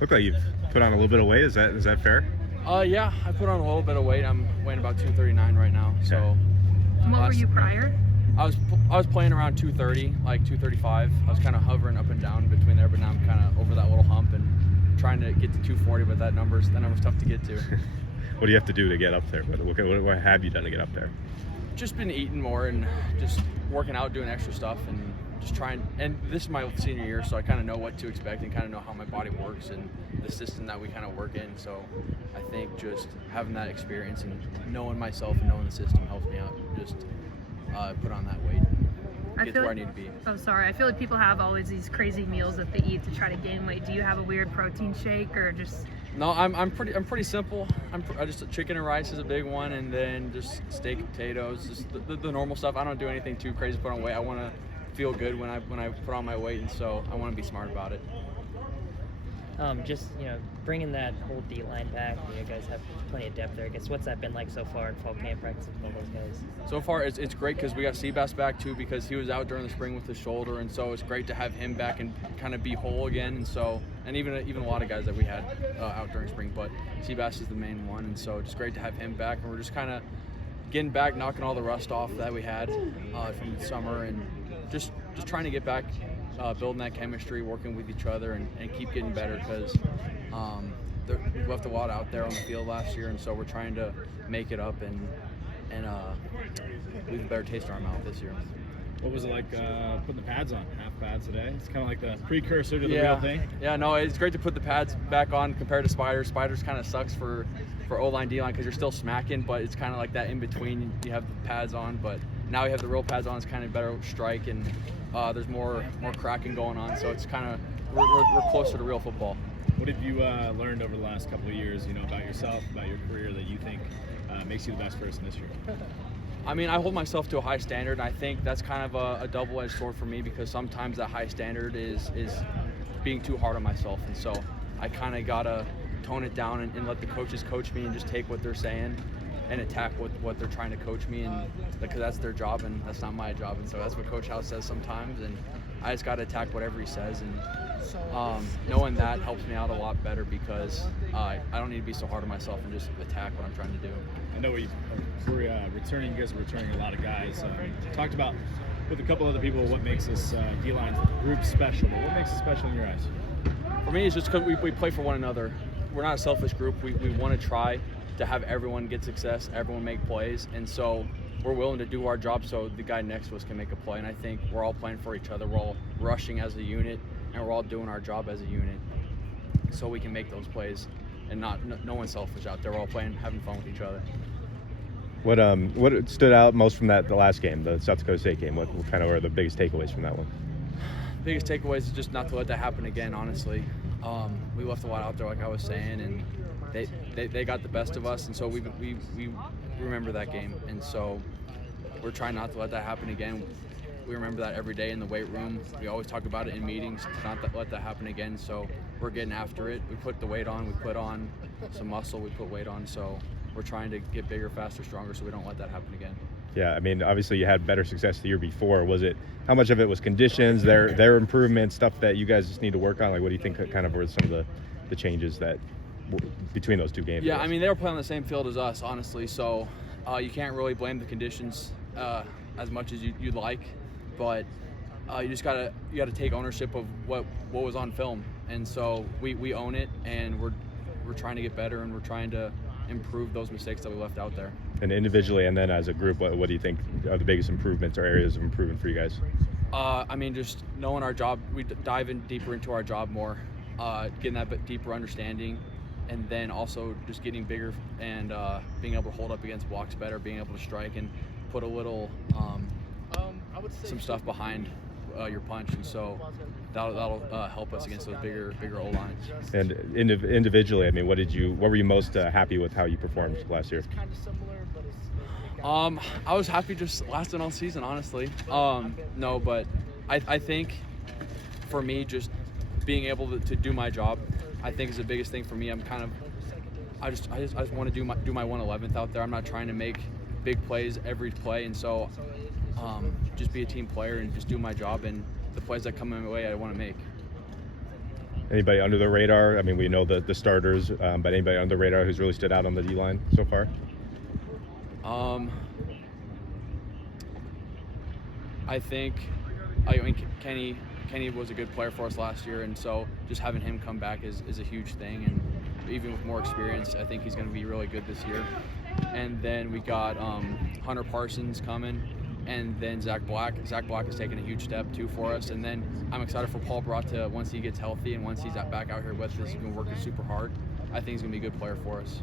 Look like you've put on a little bit of weight. Is that fair? Yeah, I put on a little bit of weight. I'm weighing about 239 right now. Okay. So. And what were you prior? I was playing around 230, like 235. I was kind of hovering up and down between there, but now I'm kind of over that little hump and trying to get to 240. But that number's tough to get to. What do you have to do to get up there? What have you done to get up there? Just been eating more and just working out, doing extra stuff, and just trying. And this is my senior year, so I kind of know what to expect and kind of know how my body works and the system that we kind of work in. So I think just having that experience and knowing myself and knowing the system helps me out. Just put on that weight, get to where I need to be. Oh, sorry. I feel like people have always these crazy meals that they eat to try to gain weight. Do you have a weird protein shake or just? No, I'm pretty simple. I just chicken and rice is a big one, and then just steak and potatoes, just the normal stuff. I don't do anything too crazy to put on weight. I want to feel good when I put on my weight, and so I want to be smart about it. Just bringing that whole D line back. You guys have plenty of depth there. I guess what's that been like so far in fall camp practice with all those guys? So far, it's great because we got Seabass back too, because he was out during the spring with his shoulder, and so it's great to have him back and kind of be whole again. And so, and even a lot of guys that we had out during spring, but Seabass is the main one, and so just great to have him back. And we're just kind of getting back, knocking all the rust off that we had from the summer, and just trying to get back. Building that chemistry, working with each other, and keep getting better because we left a lot out there on the field last year, and so we're trying to make it up and leave a better taste in our mouth this year. What was it like putting the pads on, half pads today? It's kind of like the precursor to the real thing. Yeah, no, it's great to put the pads back on compared to Spiders. Spiders kind of sucks for O-line, D-line because you're still smacking, but it's kind of like that in between. You have the pads on, but now you have the real pads on. It's kind of better strike, and there's more cracking going on, so it's kind of we're closer to real football. What have you learned over the last couple of years, about yourself, about your career that you think makes you the best person this year? I mean, I hold myself to a high standard, and I think that's kind of a double-edged sword for me because sometimes that high standard is being too hard on myself, and so I kind of gotta tone it down and let the coaches coach me and just take what they're saying and attack what they're trying to coach me, and because that's their job and that's not my job, and so that's what Coach House says sometimes, and I just got to attack whatever he says, and knowing that helps me out a lot better because I don't need to be so hard on myself and just attack what I'm trying to do. I know we're returning. You guys are returning a lot of guys. Talked about with a couple other people what makes this D-line group special. But what makes it special in your eyes? For me, it's just because we play for one another. We're not a selfish group. We want to try to have everyone get success, everyone make plays, and so we're willing to do our job so the guy next to us can make a play. And I think we're all playing for each other. We're all rushing as a unit, and we're all doing our job as a unit, so we can make those plays. And no one's selfish out there. We're all playing, having fun with each other. What stood out most from the last game, the South Dakota State game? What kind of were the biggest takeaways from that one? Biggest takeaways is just not to let that happen again. Honestly, we left a lot out there, like I was saying, and they got the best of us, and so we remember that game, and so we're trying not to let that happen again. We remember that every day in the weight room. We always talk about it in meetings to not let that happen again. So we're getting after it. We put the weight on. We put on some muscle. We put weight on. So we're trying to get bigger, faster, stronger, so we don't let that happen again. Yeah, I mean, obviously you had better success the year before. How much of it was conditions, their improvement, stuff that you guys just need to work on? Like, what do you think kind of were some of the changes that between those two games? Yeah, I mean, they were playing on the same field as us, honestly. So you can't really blame the conditions as much as you'd like, but you just gotta take ownership of what was on film, and so we own it, and we're trying to get better, and we're trying to improve those mistakes that we left out there. And individually and then as a group, what do you think are the biggest improvements or areas of improvement for you guys? I mean, just knowing our job, we dive in deeper into our job more, getting that bit deeper understanding, and then also just getting bigger and being able to hold up against blocks better, being able to strike and put a little some stuff behind your punch, and so that'll help us against those bigger O-lines. And individually, I mean, what were you most happy with how you performed last year? I was happy just lasting all season, honestly. No, but I think for me, just being able to do my job, I think is the biggest thing for me. I just want to do my 111th out there. I'm not trying to make big plays every play, and so just be a team player and just do my job, and the plays that come my way I want to make. Anybody under the radar? I mean, we know the starters, but anybody under the radar who's really stood out on the D-line so far? I mean, Kenny was a good player for us last year, and so just having him come back is a huge thing. And even with more experience, I think he's going to be really good this year. And then we got Hunter Parsons coming, and then Zach Black. Zach Black has taken a huge step too for us. And then I'm excited for Paul Barata once he gets healthy and once he's back out here with us. He's been working super hard. I think he's going to be a good player for us.